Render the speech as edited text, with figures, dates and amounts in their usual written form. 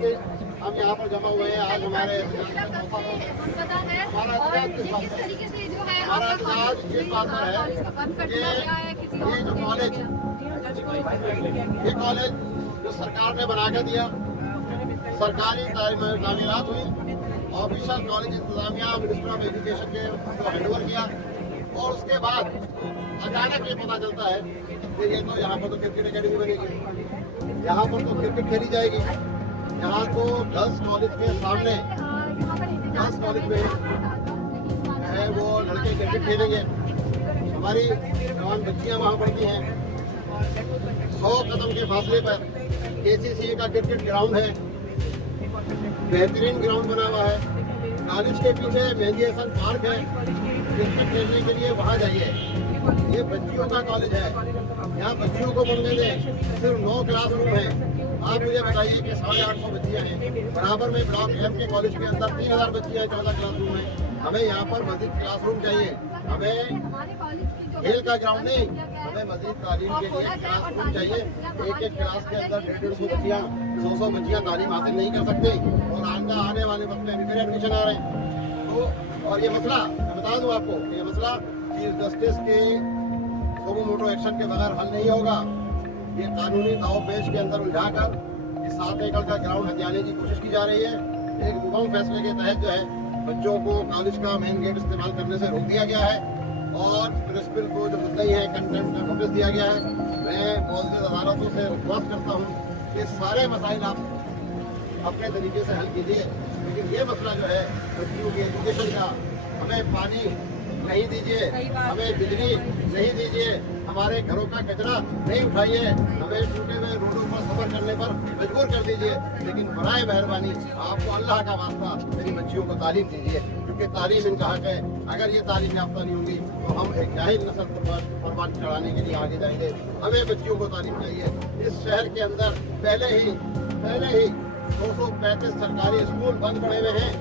कि हम यहाँ पर जमा हुए हैं। आज हमारे हमारा आज इस बात पर है कि ये जो कॉलेज जो सरकार ने बना के दिया, सरकारी तामीरात हुई, ऑफिशियल कॉलेज इंतजामिया मिनिस्ट्री ऑफ एजुकेशन के हैंडओवर किया और उसके बाद अचानक ये पता चलता है कि ये तो यहाँ पर तो क्रिकेट एकेडमी बनेगी, यहाँ पर तो क्रिकेट खेली जाएगी, यहाँ तो गर्ल्स कॉलेज के सामने गर्ल्स कॉलेज में है वो लड़के क्रिकेट खेलेंगे। हमारी जवान बच्चियाँ वहाँ पढ़ती हैं। 100 कदम के फासले पर KCC का क्रिकेट ग्राउंड है, बेहतरीन ग्राउंड बना हुआ है। कॉलेज के पीछे मेहंदी हसन पार्क है, क्रिकेट खेलने के लिए वहाँ जाइए। ये बच्चियों का कॉलेज है, यहाँ बच्चियों को पढ़ने दें। सिर्फ 9 क्लासरूम है। आप मुझे बताइए कि 850 बच्चियाँ हैं, बराबर में ब्लॉक एम के कॉलेज के अंदर 3000 बच्चियाँ, 14 क्लासरूम है। हमें यहाँ पर मजीद क्लासरूम चाहिए, हमें खेल का ग्राउंड नहीं, हमें मजीद तालीम के लिए क्लासरूम चाहिए। एक क्लास के अंदर 150 बच्चियाँ, 100 बच्चियाँ तालीम हासिल नहीं कर सकते और आने वाले वक्त में भी फिर एडमिशन आ रहे हैं। तो और ये मसला मैं बता दूँ आपको, ये मसला चीफ जस्टिस के सोमो मोटो एक्शन के बगैर हल नहीं होगा। ये कानूनी दावपेच के अंदर उलझाकर इस 7 एकड़ का ग्राउंड हथियाने की कोशिश की जा रही है। एक मुकम्मल फैसले के तहत जो है बच्चों को कॉलेज का मेन गेट इस्तेमाल करने से रोक दिया गया है और प्रिंसिपल को जो मुद्दई है कंटेम्प्ट का नोटिस दिया गया है। मैं मौजूद अदालतों से रिक्वेस्ट करता हूँ कि सारे मसाइल आप अपने तरीके से हल कीजिए, लेकिन ये मसला जो है बच्चियों की एजुकेशन का, हमें पानी नहीं दीजिए, हमें बिजली नहीं दीजिए, हमारे घरों का कचरा नहीं उठाइए, हमें टूटे हुए रोडों पर सफर करने पर मजबूर कर दीजिए, लेकिन बराए मेहरबानी आपको अल्लाह का वास्ता मेरी बच्चियों को तालीम दीजिए, क्योंकि तालीम इनका हक है। अगर ये तालीम याफ्ता नहीं होगी तो हम एक जाहिल नस्ल को बर्बाद चढ़ाने के लिए आगे जाएंगे। हमें बच्चियों को तालीम चाहिए। इस शहर के अंदर पहले ही 235 सरकारी स्कूल बंद पड़े हुए हैं।